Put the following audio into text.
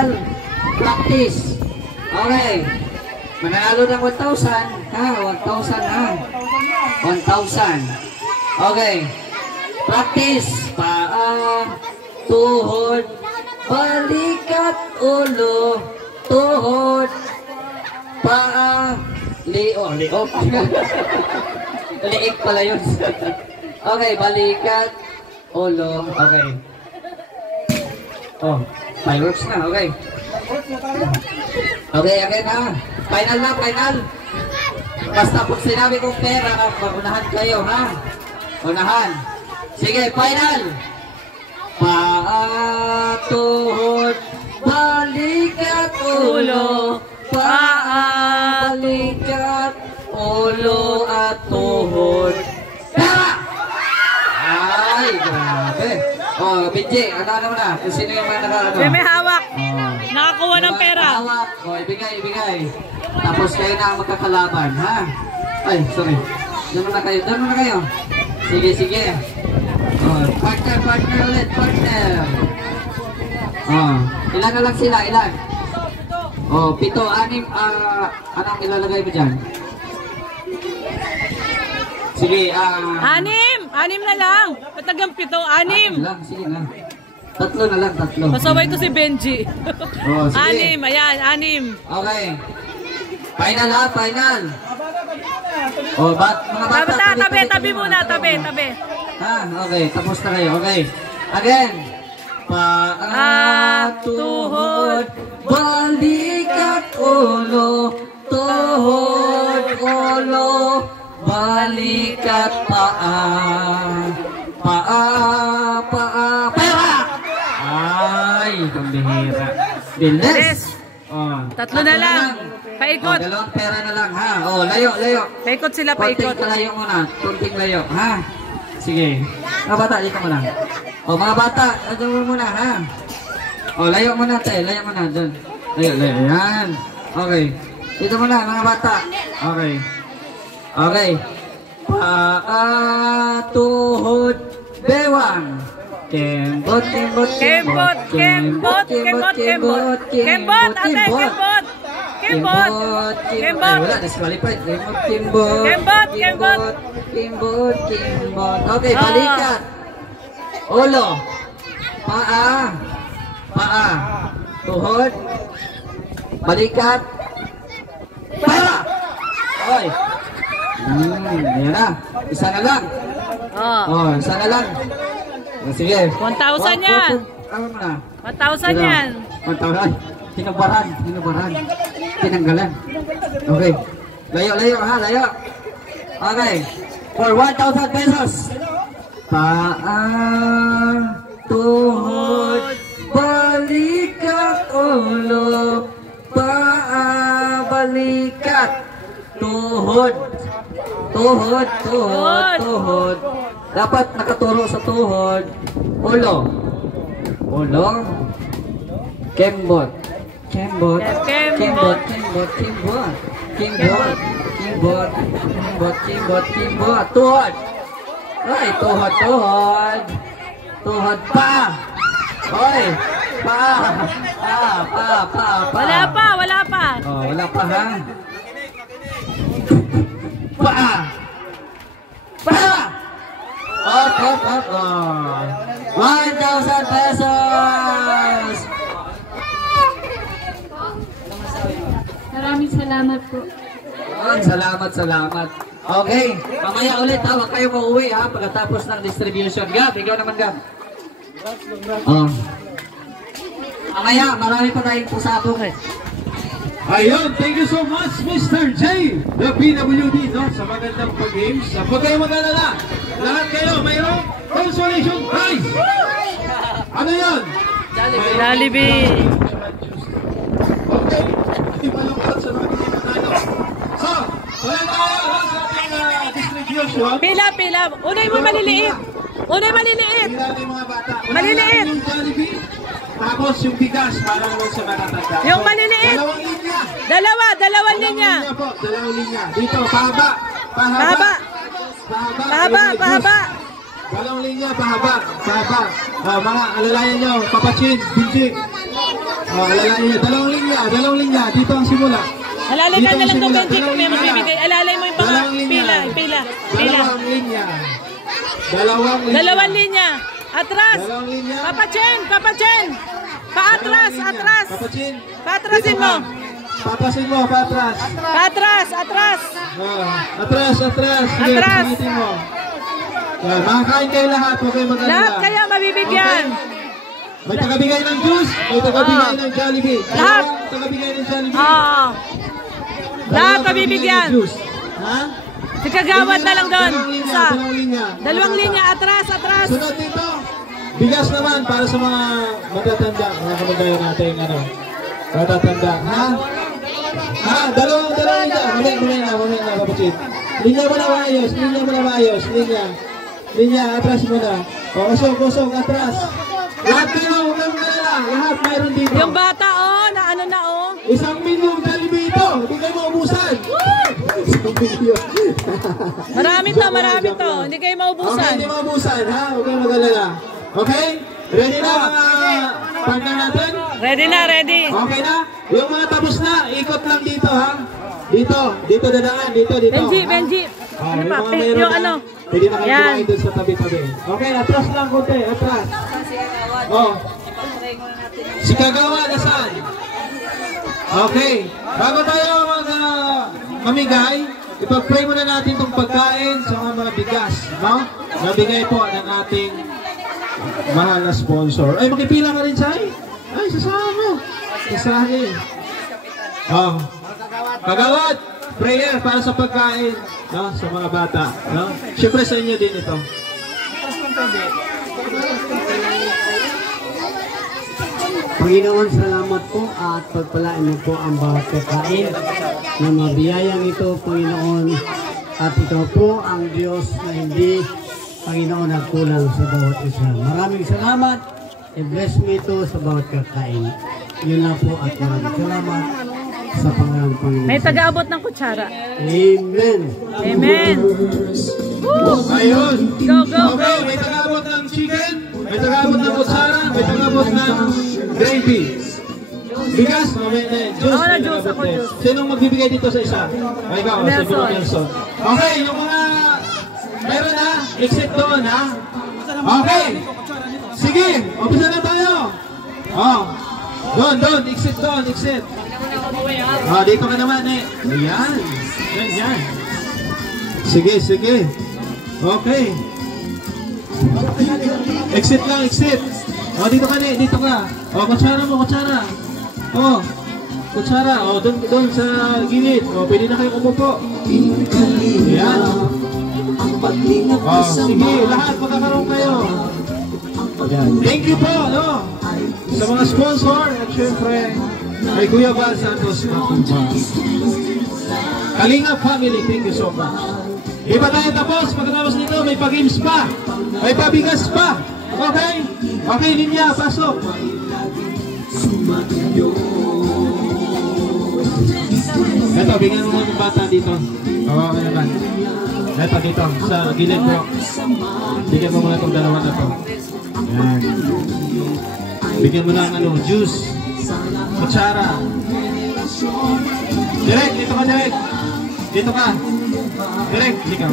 final practice. Okay. Mananalo ng 1,000. Ha? 1,000 ha? 1,000. Okay. Practice. Paa, tuhod, balikat, ulo, tuhod, paa, liok. Liik pala yun. Okay, balikat, ulo. Okay. Oh, fireworks na. Okay. Okay, again ha. Final na, final. Basta pag sinabi kong pera, unahan kayo ha. Unahan. Sige, final. Paa, tuhod, balikat, ulo, paa, balikat, ulo at tuhod. Pera! Ay, grabe. Oh, Benji, ano mo na? Kung sino yung mga naka-ano? May hawak. Nakakuha ng pera. Hawak. Oh, ibigay. Tapos kayo na ang magkakalaban, ha? Ay, sorry. Doon na kayo. Sige. Oh, partner ulit, partner. Oh, ilan na lang sila, ilan? Oh, 7, 6, anong ilalagay mo dyan? Sige, 6 na lang. Patagang 7, 6. Lang, sige na. 3 na lang, 3. Pasaway to si Benji. Oh, sige. 6, ayan, 6. Okay. Final ha, final. Oh, mga bata. Tabi muna, tabi. Ha, okay, tapos na kayo. Okay. Again. Paa, tuhod, balikat, ulo, tuhod, ulo, balikat, paa, pera! Ay, pambihira. Bilis! Oh, 3 na lang. Paikot. Oh, 2 pera na lang, ha? Oh, layo. Paikot sila, paikot. Konting layo muna. Konting layo, ha? Sige. Mga bata, dito mo lang. Oh, mga bata, doon muna, ha? Oh, layo muna, tayo. Layo muna, doon. Layo. Yan. Okay. Dito muna, mga bata. Okay. Paa, tuhod, bewang. Kembot. Wala, disqualified. Kembot. Okay, balikat. Ulo. Paa. Tuhod. Balikat. Pera. Oy. Yan na. Isa na lang. Oh, isa na lang. Sige. 1,000 yan. Ano mo na? 1,000 yan. 1,000. Hinubaran. Tinanggalan. Okay. Layo ha, layo. Okay. For 1,000 pesos. Paa, tuhod, balikat, ulo, paa, balikat, tuhod. Dapat nakaturo sa tuhod. Ulo. Kembot. Tuhod. Ay, tuhod pa. Oy, pa. Wala pa. Oh, wala pa ha. Up. 1,000 pesos. Maraming salamat po. Salamat. Okay, mamaya ulit ha, huwag kayo mauwi ha, pagkatapos ng distribution. Gab, ikaw naman Gab. Mamaya, marami pa tayong pusabong eh. Ayun, thank you so much Mr. J, the PWD, no, sa magandang pag-games. Huwag kayo mag-alala, lahat kayo mayroong consolation prize. Ano yun? Jollibee. Okay, ibalungkat sa mga pinatalo. So, wala tayo sa ating distribution. Pila. Unay mo maliliit. Pila ng mga bata. Maliliit. Yung Jollibee, tapos yung bigas para naman sa matatanda. Yung maliliit. Dalawang linya. Dalawang linya. Dalawang linya. Dito, pahaba. Dalawang linya, pahaba. Mga alalayan nyo, Papachin, Binjik. Alalayan nyo, dalawang linya. Dito ang simula. Alalay ka na lang daw, Benji, kung may magbibigay. Alalay mo yung pila. Dalawang linya. Dalawang linya. Atras. Dalawang linya. Papachen. Paatras. Papachin. Paatrasin mo. Papasin mo, paatras. Atras. Atras. Sige, Atras. pangitin mo. Makakain kayo lahat, huwag kayo mag-alala. Lahat kayo mabibigyan. May tagabigay ng juice, may tagabigay ng Jollibee. Lahat. Tagabigay ng Jollibee. Oo. Lahat mabibigyan. Juice. Ha? Si Kagawad na lang doon. Isa. Dalawang linya. Atras. Sunod dito. Bigas naman para sa mga matatanda. Mga kamagayo natin, matatanda. Ha? Dalawang linya. Muli na, Papachin. Linya mo na maayos. Linya, atras mo na. Kusog, atras. Lahat kayo, huwag kang malala. Lahat mayroon dito. Yung bata, na ano na, 1 milyon Jollibee ito. Hindi kayo maubusan. 1 milyon. Marami to. Hindi kayo Okay, maubusan. hindi maubusan, ha? Huwag kang mag-alala. Okay? Ready na mga partner natin? Ready. Okay na? Yung mga tapos na, ikot lang dito, ha? Dito dadaan, dito. Benji. Ano pa? Yung mga meron Yung na, ano? pwede na kayo Yan. kumain doon sa tabi-tabi. Okay, atras lang konti, atras. Si Kagawa, nasaan? Okay, bago tayo mamigay, ipag-pray muna natin itong pagkain sa mga bigas, no? Nabigay po ng ating mahal na sponsor. Ay, makipila ka rin, Chay? Ay, sasama mo. Sasahin. Kagawad, prayer para sa pagkain, no? Sa mga bata, no? Siyempre sa inyo din ito. Panginoon, salamat po at pagpalain mo po ang bawat pagkain na mabiyayang ito, Panginoon. At ito po ang Diyos na hindi, Panginoon, nagkulang sa bawat isa. Maraming salamat. I-bless mo ito sa bawat kakain. Yun na po at maraming salamat sa Panginoon. May taga-abot ng kutsara. Amen. Ayun. Go. Okay, may tagabot ng chicken, may tagabot ng kutsara, may tagabot ng gravy. Bigas, may juice. Ako na juice, ako juice. Sinong magbibigay dito sa isa? Ay, ikaw, si Bro Nelson. Okay, yung mga meron na, exit doon, ha? Okay. Sige, umpisa na tayo. Doon, exit. Dito ka naman, Ayan. Yan. Sige. Okay. Exit lang. Dito ka. Kutsara. Kutsara. Doon sa gilid. Pwede na kayo umupo. Ayan. Sige, lahat magkakaroon kayo. Thank you po, sa mga sponsor at syempre kay Kuya Val Santos Kalinga family, thank you so much. Di pa tayo tapos, pagkatapos nito may pa-games pa, may pabigas pa. Okay, linya, pasok. Ito, bigyan mo ng bata dito. Okay naman. Ito dito, sa gilid bro. Bigyan mo muna itong dalawa na to. Yan. Bigyan mo ng juice, kutsara. Direk. Dito ka. Direk, ikaw.